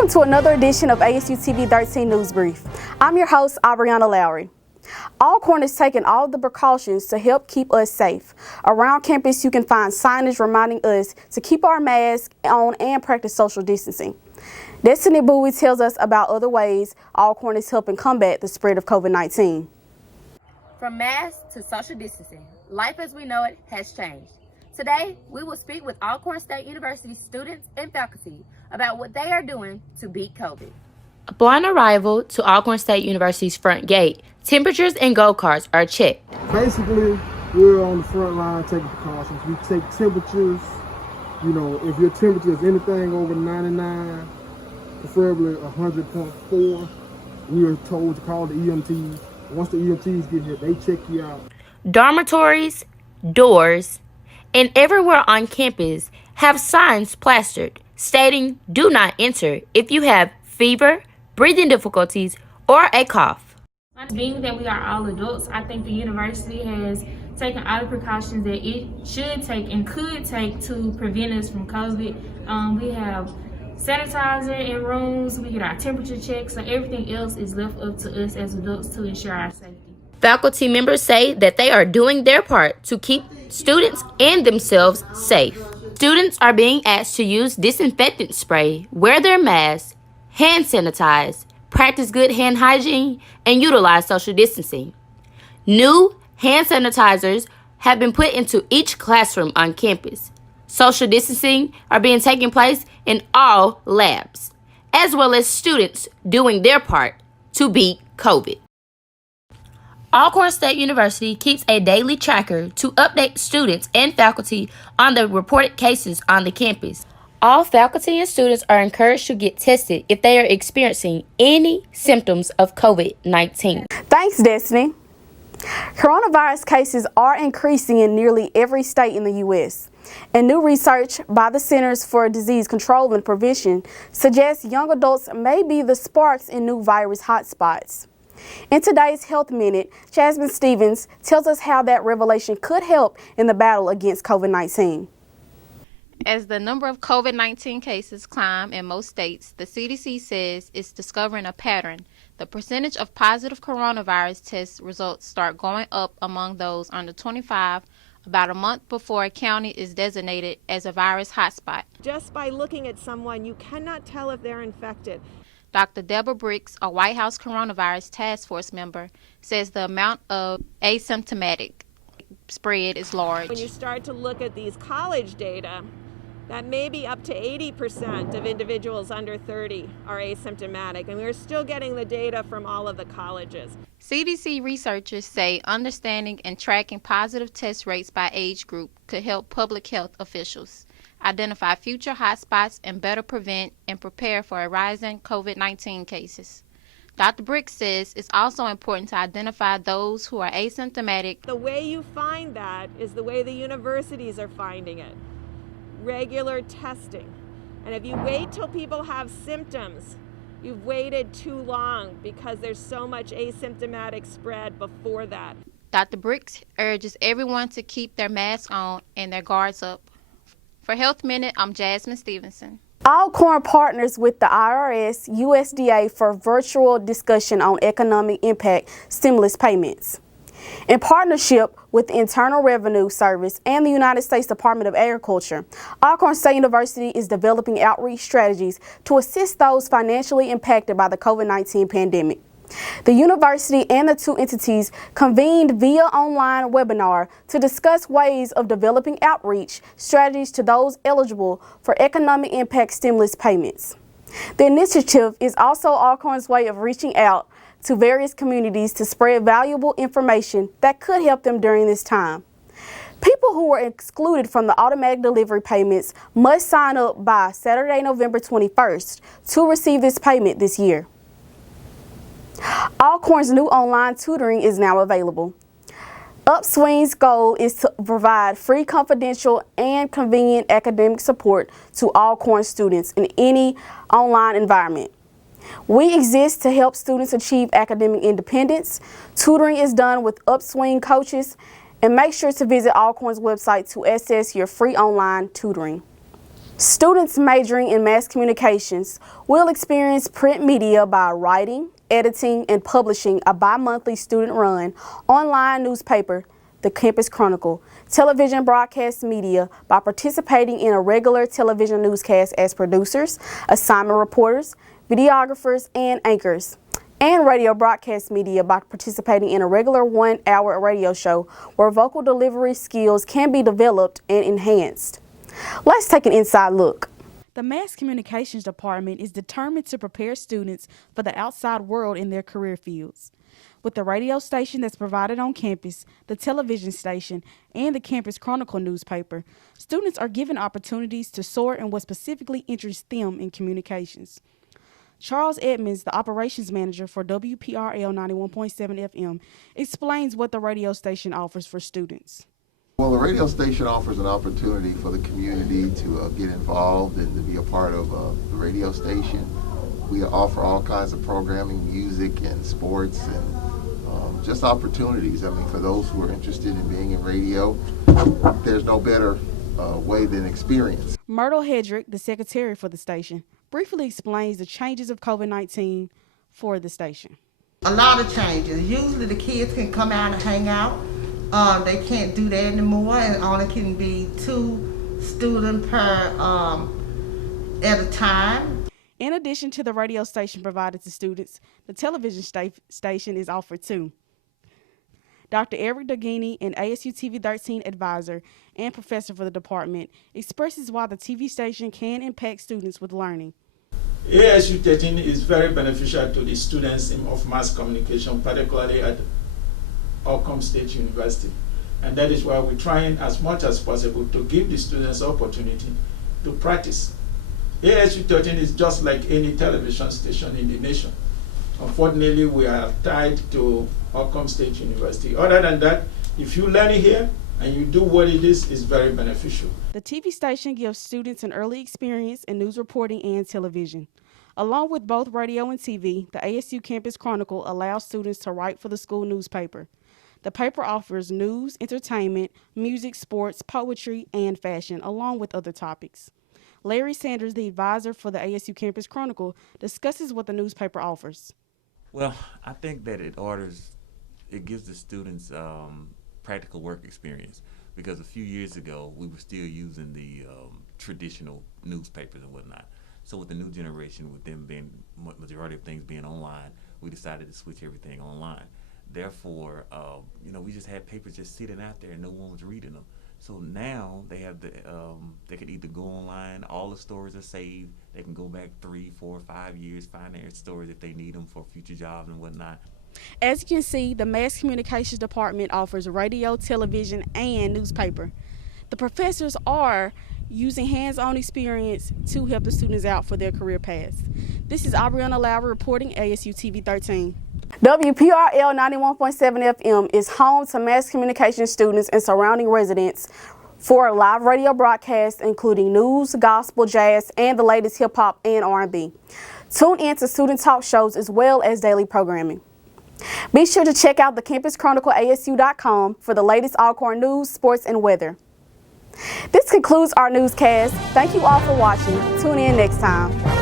Welcome to another edition of ASU TV-13 News Brief. I'm your host, Aubriana Lowry. Alcorn is taking all the precautions to help keep us safe. Around campus, you can find signage reminding us to keep our masks on and practice social distancing. Destiny Bowie tells us about other ways Alcorn is helping combat the spread of COVID-19. From masks to social distancing, life as we know it has changed. Today, we will speak with Alcorn State University students and faculty about what they are doing to beat COVID. Upon arrival to Alcorn State University's front gate, temperatures and go-karts are checked. Basically, we're on the front line taking precautions. We take temperatures. You know, if your temperature is anything over 99, preferably 100.4, we are told to call the EMTs. Once the EMTs get here, they check you out. Dormitories, doors, and everywhere on campus have signs plastered stating "Do not enter" if you have fever, breathing difficulties, or a cough. Being that we are all adults, I think the university has taken all the precautions that it should take and could take to prevent us from COVID. We have sanitizer in rooms, we get our temperature checked, so everything else is left up to us as adults to ensure our safety. Faculty members say that they are doing their part to keep students and themselves safe. Students are being asked to use disinfectant spray, wear their masks, hand sanitize, practice good hand hygiene, and utilize social distancing. New hand sanitizers have been put into each classroom on campus. Social distancing are being taken place in all labs, as well as students doing their part to beat COVID. Alcorn State University keeps a daily tracker to update students and faculty on the reported cases on the campus. All faculty and students are encouraged to get tested if they are experiencing any symptoms of COVID-19. Thanks, Destiny. Coronavirus cases are increasing in nearly every state in the U.S., and new research by the Centers for Disease Control and Prevention suggests young adults may be the sparks in new virus hotspots. In today's Health Minute, Jasmine Stevens tells us how that revelation could help in the battle against COVID-19. As the number of COVID-19 cases climb in most states, the CDC says it's discovering a pattern. The percentage of positive coronavirus test results start going up among those under 25 about a month before a county is designated as a virus hotspot. Just by looking at someone, you cannot tell if they're infected. Dr. Deborah Briggs, a White House Coronavirus Task Force member, says the amount of asymptomatic spread is large. When you start to look at these college data, that may be up to 80% of individuals under 30 are asymptomatic, and we're still getting the data from all of the colleges. CDC researchers say understanding and tracking positive test rates by age group could help public health officials identify future hotspots and better prevent and prepare for a rising COVID-19 cases. Dr. Briggs says it's also important to identify those who are asymptomatic. The way you find that is the way the universities are finding it. Regular testing. And if you wait till people have symptoms, you've waited too long because there's so much asymptomatic spread before that. Dr. Briggs urges everyone to keep their masks on and their guards up. For Health Minute, I'm Jasmine Stevenson. Alcorn partners with the IRS, USDA for virtual discussion on economic impact stimulus payments. In partnership with the Internal Revenue Service and the United States Department of Agriculture, Alcorn State University is developing outreach strategies to assist those financially impacted by the COVID-19 pandemic. The university and the two entities convened via online webinar to discuss ways of developing outreach strategies to those eligible for economic impact stimulus payments. The initiative is also Alcorn's way of reaching out to various communities to spread valuable information that could help them during this time. People who were excluded from the automatic delivery payments must sign up by Saturday, November 21st to receive this payment this year. Alcorn's new online tutoring is now available. Upswing's goal is to provide free, confidential, and convenient academic support to Alcorn students in any online environment. We exist to help students achieve academic independence. Tutoring is done with Upswing coaches, and make sure to visit Alcorn's website to access your free online tutoring. Students majoring in mass communications will experience print media by writing, editing, and publishing a bi-monthly student-run online newspaper, the Campus Chronicle, television broadcast media by participating in a regular television newscast as producers, assignment reporters, videographers, and anchors, and radio broadcast media by participating in a regular 1-hour radio show where vocal delivery skills can be developed and enhanced. Let's take an inside look. The Mass Communications Department is determined to prepare students for the outside world in their career fields. With the radio station that's provided on campus, the television station, and the Campus Chronicle newspaper, students are given opportunities to soar in what specifically interests them in communications. Charles Edmonds, the operations manager for WPRL 91.7 FM, explains what the radio station offers for students. Well, the radio station offers an opportunity for the community to get involved and to be a part of the radio station. We offer all kinds of programming, music and sports, and just opportunities. I mean, for those who are interested in being in radio, there's no better way than experience. Myrtle Hedrick, the secretary for the station, briefly explains the changes of COVID-19 for the station. A lot of changes. Usually the kids can come out and hang out. They can't do that anymore, and only can be 2 students per at a time. In addition to the radio station provided to students, the television station is offered too. Dr. Eric Dogini, an ASU TV-13 advisor and professor for the department, expresses why the TV station can impact students with learning. ASU 13 is very beneficial to the students of mass communication, particularly at Occom State University. And that is why we're trying as much as possible to give the students opportunity to practice. ASU 13 is just like any television station in the nation. Unfortunately, we are tied to Occom State University. Other than that, if you learn it here and you do what it is, it's very beneficial. The TV station gives students an early experience in news reporting and television. Along with both radio and TV, the ASU Campus Chronicle allows students to write for the school newspaper. The paper offers news, entertainment, music, sports, poetry, and fashion, along with other topics. Larry Sanders, the advisor for the ASU Campus Chronicle, discusses what the newspaper offers. Well, I think that it gives the students practical work experience, because a few years ago we were still using the traditional newspapers and whatnot. So with the new generation, with them being majority of things being online, we decided to switch everything online. Therefore, we just had papers just sitting out there and no one was reading them. So now they have they could either go online, all the stories are saved, they can go back 3, 4, 5 years, find their stories if they need them for future jobs and whatnot. As you can see, the Mass Communications Department offers radio, television, and newspaper. The professors are using hands-on experience to help the students out for their career paths. This is Aubriana Lowry reporting ASU TV-13. WPRL 91.7 FM is home to mass communication students and surrounding residents for live radio broadcasts including news, gospel, jazz, and the latest hip-hop and R&B. Tune in to student talk shows as well as daily programming. Be sure to check out the Campus Chronicle ASU.com for the latest Alcorn news, sports, and weather. This concludes our newscast. Thank you all for watching. Tune in next time.